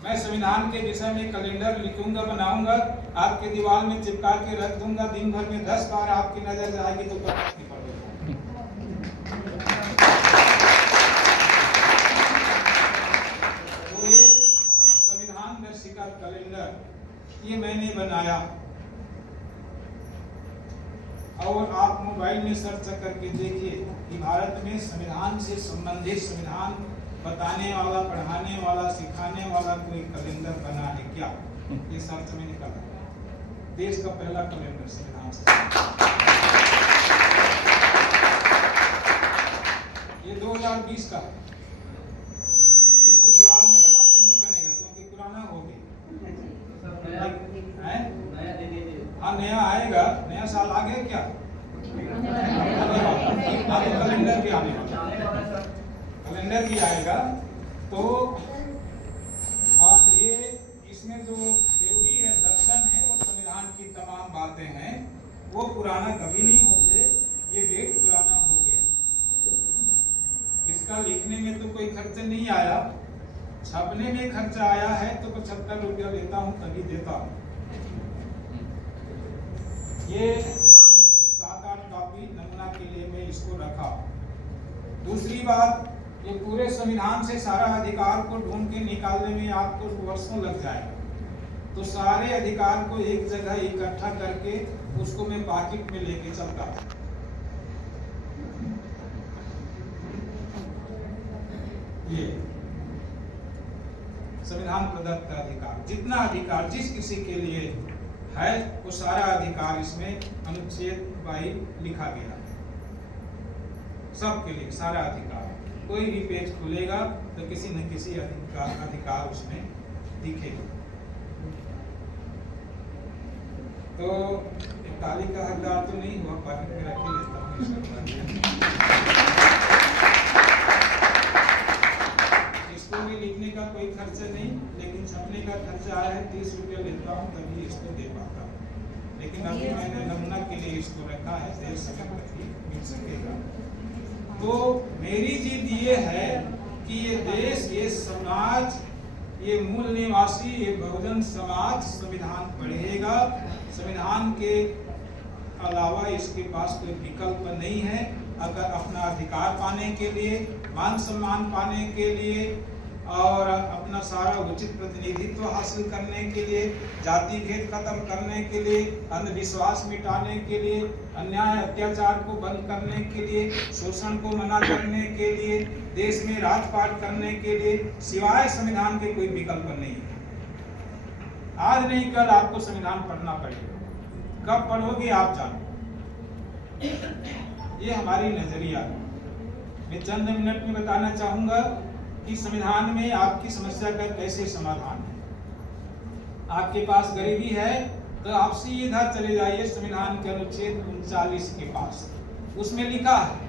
मैं संविधान के विषय में कैलेंडर लिखूंगा, बनाऊंगा, आपके दीवार में चिपका के रख दूंगा। दिन भर में 10 बार आपकी नजर जाएगी तो फर्क नहीं पड़ेगा। तो ये संविधान दर्शिका कैलेंडर ये मैंने बनाया और आप मोबाइल में सर्च करके देखिए कि भारत में संविधान से संबंधित, संविधान बताने वाला, पढ़ाने वाला, सिखाने वाला कोई कैलेंडर बना है क्या? ये सर्च में निकाला। देश का पहला कैलेंडर संविधान से। ये 2020 का। इसको दीवार में लगा के नहीं बनेगा क्योंकि पुराना हो गया। हाँ, नया आएगा। नया साल आ गया क्या? कैलेंडर भी आने वाला, कैलेंडर भी आएगा। तो ये इसमें जो थ्योरी है, दर्शन है, वो संविधान की तमाम बातें हैं, वो पुराना कभी नहीं होते। ये डेट पुराना हो गया। इसका लिखने में तो कोई खर्च नहीं आया, छपने में खर्चा आया है तो 75 रुपया लेता हूँ, तभी देता हूँ। ये 7-8 कॉपी नमूना के लिए मैं इसको रखा। दूसरी बात, ये पूरे संविधान से सारा अधिकार को ढूंढ के निकालने में आपको वर्षों लग जाएगा। तो सारे अधिकार को एक जगह इकट्ठा करके उसको मैं पॉकेट में लेके चलता हूँ। ये संविधान प्रदत्त अधिकार, जितना अधिकार जिस किसी के लिए है वो सारा अधिकार इसमें अनुच्छेद 22 लिखा गया है। सबके लिए सारा अधिकार। कोई भी पेज खुलेगा तो किसी न किसी अधिकार उसमें दिखेगा। तो ताली का हकदार तो नहीं हुआ, पॉकेट में रख लेता हूँ। इसको भी लिखने का कोई खर्चा नहीं, लेकिन छपने का खर्चा आया है। 30 रुपया लेता हूँ तभी इसको दे पाता हूँ। लेकिन अभी मैंने नमूना के लिए इसको रखा है, देर समय तक ही मिल सकेगा। तो मेरी जिद ये है कि ये देश, ये समाज, ये मूल निवासी, ये बहुजन समाज संविधान पढ़ेगा। संविधान के अलावा इसके पास कोई विकल्प नहीं है। अगर अपना अधिकार पाने के लिए, मान सम्मान पाने के लिए और अपना सारा उचित प्रतिनिधित्व हासिल करने के लिए, जाति भेद खत्म करने के लिए, अंधविश्वास मिटाने के लिए, अन्याय अत्याचार को बंद करने के लिए, शोषण को मना करने के लिए, देश में राजपाट करने के लिए सिवाय संविधान के कोई विकल्प नहीं है। आज नहीं कल आपको संविधान पढ़ना पड़ेगा। कब पढ़ोगे आप जानो। ये हमारी नजरिया है। मैं चंद मिनट में बताना चाहूंगा कि संविधान में आपकी समस्या का कैसे समाधान है। आपके पास गरीबी है तो आप सीधा चले जाइए संविधान के अनुच्छेद 39 के पास। उसमें लिखा है,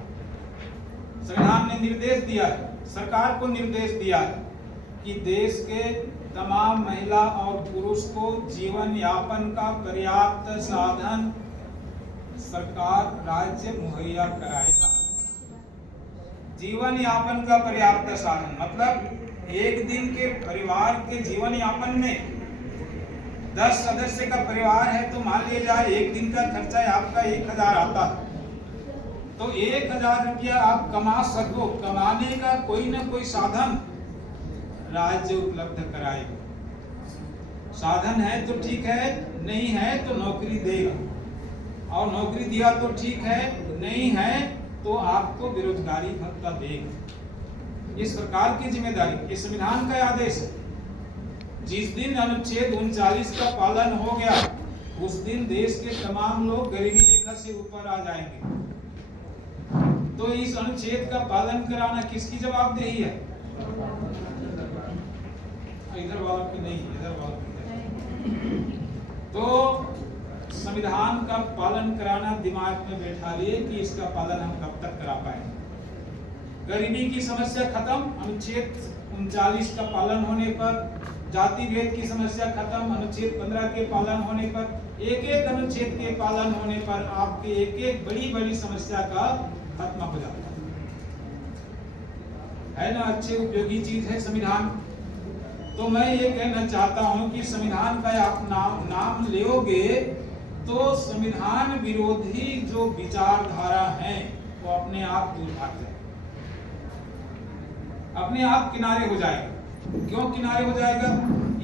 संविधान ने निर्देश दिया है, सरकार को निर्देश दिया है कि देश के तमाम महिला और पुरुष को जीवन यापन का पर्याप्त साधन सरकार, राज्य मुहैया कराएगा। जीवन यापन का पर्याप्त साधन मतलब एक दिन के परिवार के जीवन यापन में 10 सदस्य का परिवार है तो मान लिया जाए एक दिन का खर्चा आपका 1000 आता है, तो 1000 रुपया आप कमा सको। कमाने का कोई ना कोई साधन राज्य उपलब्ध कराएगा। साधन है तो ठीक है, नहीं है तो नौकरी देगा, और नौकरी दिया तो ठीक है, नहीं है तो आपको बेरोजगारी भत्ता देगा। ये सरकार की जिम्मेदारी, ये संविधान का आदेश है। जिस दिन अनुच्छेद 39 का पालन हो गया उस दिन देश के तमाम लोग गरीबी रेखा से ऊपर आ जाएंगे। तो इस अनुच्छेद का पालन कराना किसकी जवाबदेही है? इधर वालों की नहीं, इधर वालों की। तो संविधान का पालन कराना दिमाग में बैठा लिए कि इसका पालन हम कब तक करा पाएंगे। गरीबी की समस्या खत्म अनुच्छेद 39 का पालन होने पर, जाति भेद की समस्या खत्म अनुच्छेद 15 के पालन होने पर, एक एक अनुच्छेद के पालन होने पर आपके एक एक बड़ी बड़ी समस्या का खत्म हो जाता है ना। अच्छी उपयोगी चीज है संविधान। तो मैं ये कहना चाहता हूं कि संविधान का आप नाम लोगे तो संविधान विरोधी जो विचारधारा है वो अपने आप दूर भाग जाए, अपने आप किनारे हो जाएगा। क्यों किनारे हो जाएगा?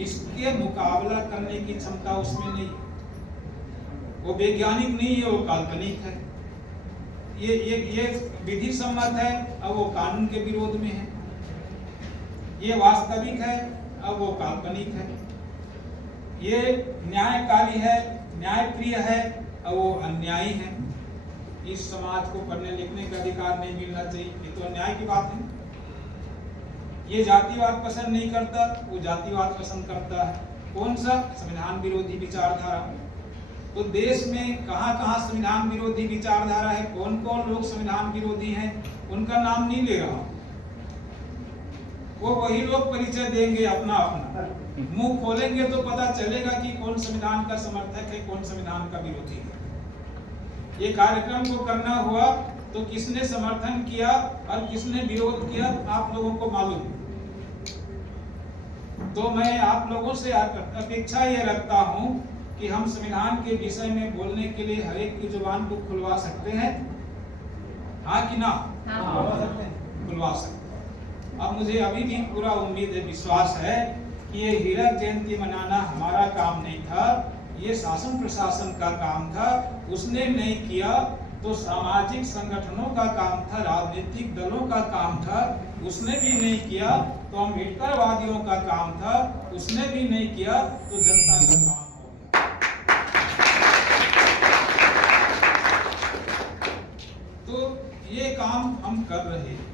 इसके मुकाबला करने की क्षमता उसमें नहीं है, वो वैज्ञानिक नहीं है, वो काल्पनिक है। ये विधि सम्मत है, अब वो कानून के विरोध में है। ये वास्तविक है, अब वो काल्पनिक है। ये न्यायकारी है, न्यायप्रिय है, अब वो अन्यायी है। इस समाज को पढ़ने लिखने का अधिकार नहीं मिलना चाहिए, ये तो अन्याय की बात है। ये जातिवाद पसंद नहीं करता, वो जातिवाद पसंद करता है। कौन सा? संविधान विरोधी विचारधारा। तो देश में कहां-कहां संविधान विरोधी विचारधारा है, कौन-कौन लोग संविधान विरोधी हैं, उनका नाम नहीं ले रहा। वो वही लोग परिचय देंगे अपना अपना, मुंह खोलेंगे तो पता चलेगा कि कौन संविधान का समर्थक है, कौन संविधान का विरोधी है। ये कार्यक्रम को करना हुआ तो किसने समर्थन किया और किसने विरोध किया, आप लोगों को मालूम। तो मैं आप लोगों से अपेक्षा ये रखता हूं कि हम संविधान के विषय में बोलने के लिए हर एक की जुबान को खुलवा सकते हैं, हाँ कि ना? खुलवा सकते हैं। अब मुझे अभी भी पूरा उम्मीद है, विश्वास है कि ये हीरक जयंती मनाना हमारा काम नहीं था, ये शासन प्रशासन का काम था। उसने नहीं किया तो सामाजिक संगठनों का काम था, राजनीतिक दलों का काम था। उसने भी नहीं किया तो अम्बेडकरवादियों का काम था, उसने भी नहीं किया तो जनता का काम हो गया। तो ये काम हम कर रहे हैं।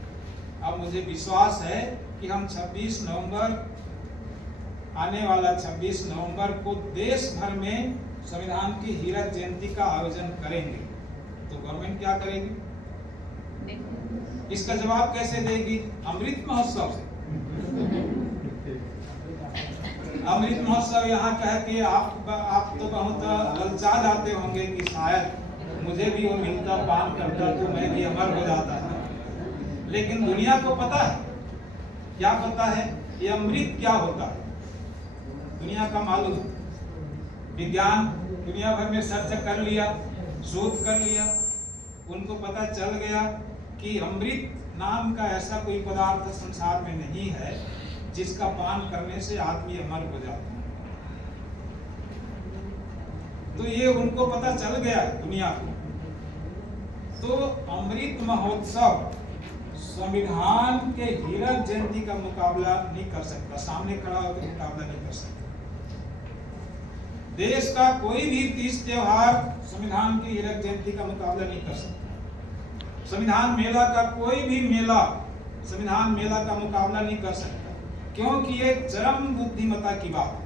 अब मुझे विश्वास है कि हम 26 नवंबर, आने वाला 26 नवंबर को देश भर में संविधान की हीरक जयंती का आयोजन करेंगे। तो गवर्नमेंट क्या करेगी? इसका जवाब कैसे देगी? अमृत महोत्सव से। अमृत महोत्सव यहाँ कह के आप तो बहुत ललचा जाते होंगे कि शायद मुझे भी वो मिलता, पान करता तो मैं भी अमर हो जाता। लेकिन दुनिया को पता है, क्या पता है ये अमृत क्या होता है? दुनिया का मालूम। विज्ञान दुनिया भर में सर्च कर लिया, शोध कर लिया, उनको पता चल गया कि अमृत नाम का ऐसा कोई पदार्थ संसार में नहीं है जिसका पान करने से आदमी अमर हो जाता है। तो ये उनको पता चल गया दुनिया को। तो अमृत महोत्सव संविधान के हीरक जयंती का मुकाबला नहीं कर सकता, सामने खड़ा होकर मुकाबला नहीं कर सकता। देश का कोई भी तीज त्योहार संविधान की हीरक जयंती का मुकाबला नहीं कर सकता। संविधान मेला का कोई भी मेला संविधान मेला का मुकाबला नहीं कर सकता, क्योंकि ये चरम बुद्धिमत्ता की बात है,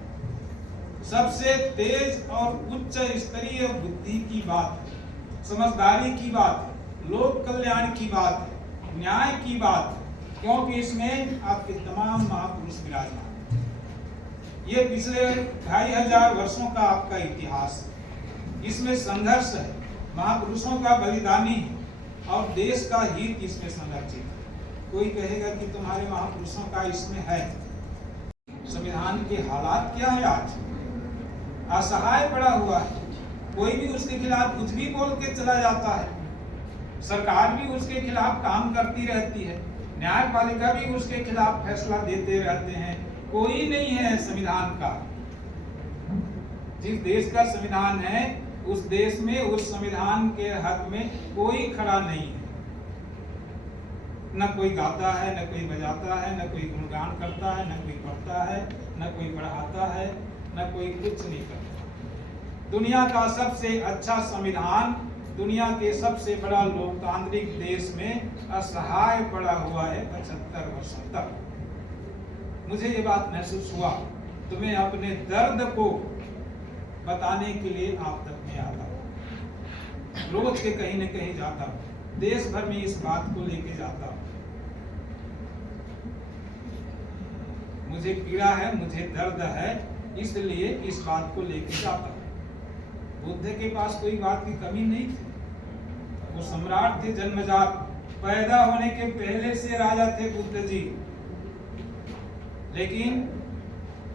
सबसे तेज और उच्च स्तरीय बुद्धि की बात है, समझदारी की बात है, लोक कल्याण की बात है, न्याय की बात है, क्योंकि इसमें आपके तमाम महापुरुष विराजमान। ये पिछले 2500 वर्षों का आपका इतिहास है, इसमें संघर्ष है, महापुरुषों का बलिदानी है और देश का हित इसमें संरक्षित है। कोई कहेगा कि तुम्हारे महापुरुषों का इसमें है। संविधान के हालात क्या है? आज असहाय पड़ा हुआ है, कोई भी उसके खिलाफ कुछ भी बोल के चला जाता है, सरकार भी उसके खिलाफ काम करती रहती है, न्यायपालिका भी उसके खिलाफ फैसला देते रहते हैं। कोई नहीं है संविधान का। जिस देश का संविधान है उस देश में उस संविधान के हक में कोई खड़ा नहीं है, न कोई गाता है, न कोई बजाता है, न कोई गुणगान करता है, न कोई पढ़ता है, न कोई पढ़ाता है, न कोई कुछ नहीं करता। दुनिया का सबसे अच्छा संविधान दुनिया के सबसे बड़ा लोकतांत्रिक देश में असहाय पड़ा हुआ है 75 वर्षों तक। मुझे ये बात महसूस हुआ तो मैं अपने दर्द को बताने के लिए आप तक में आता हूँ, रोज के कहीं न कहीं जाता हूँ, देश भर में इस बात को लेके जाता हूँ। मुझे पीड़ा है, मुझे दर्द है, इसलिए इस बात को लेके जाता हूँ। बुद्ध के पास कोई बात की कमी नहीं थी, वो सम्राट थे जन्मजात, पैदा होने के पहले से राजा थे बुद्ध जी। लेकिन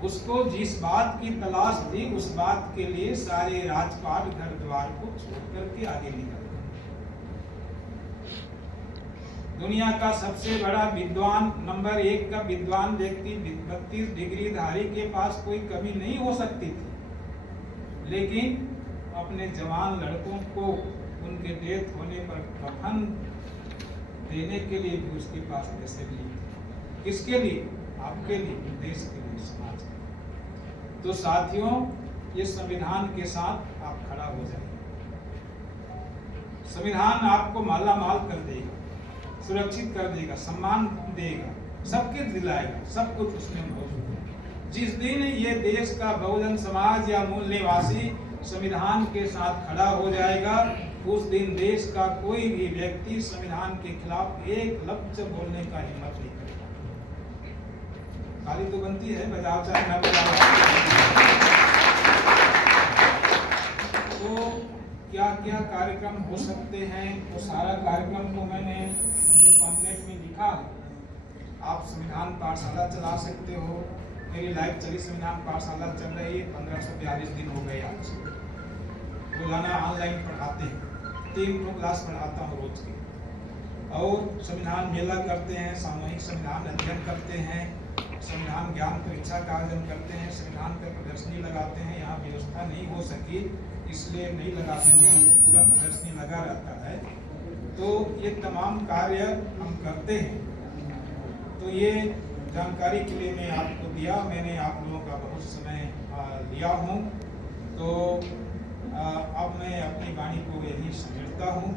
उसको जिस बात की तलाश थी उस बात के लिए सारे राजपाट घर द्वार को छोड़ करके आगे निकल गए। दुनिया का सबसे बड़ा विद्वान, नंबर 1 का विद्वान व्यक्ति 32 डिग्री धारी के पास कोई कमी नहीं हो सकती थी, लेकिन अपने जवान लड़कों को उनके डेथ होने पर कफन देने के लिए भी उसके पास पैसे नहीं थे। किसके लिए? आपके लिए, देश के लिए, समाज के लिए। तो साथियों, ये संविधान के साथ आप खड़ा हो जाइए। संविधान आपको माला माल कर देगा, सुरक्षित कर देगा, सम्मान देगा, सबके दिलाएगा, सब कुछ उसमें मौजूद है। जिस दिन ये देश का बहुजन समाज या मूल निवासी संविधान के साथ खड़ा हो जाएगा, उस दिन देश का कोई भी व्यक्ति संविधान के खिलाफ एक लफ्ज बोलने का हिम्मत नहीं करेगा। ताली तो बनती है, बजाओ चाहे ना बजाओ। तो क्या क्या कार्यक्रम हो सकते हैं, वो सारा कार्यक्रम को मैंने पम्फलेट में लिखा है। आप संविधान पाठशाला चला सकते हो। मेरी लाइव चली संविधान पाठशाला चल रही है, 1542 दिन हो गए आज। रोजाना ऑनलाइन पढ़ाते हैं, 3 क्लास पढ़ाता हूँ रोज की। और संविधान मेला करते हैं, सामूहिक संविधान अध्ययन करते हैं, संविधान ज्ञान परीक्षा का आयोजन करते हैं, संविधान पर प्रदर्शनी लगाते हैं। यहाँ व्यवस्था नहीं हो सकी इसलिए नहीं लगा सके, पूरा प्रदर्शनी लगा रहता है। तो ये तमाम कार्य हम करते हैं। तो ये जानकारी के लिए मैं आपको दिया, मैंने आप लोगों का बहुत समय लिया हूँ। तो अब मैं अपनी वाणी को यही समेटता हूँ।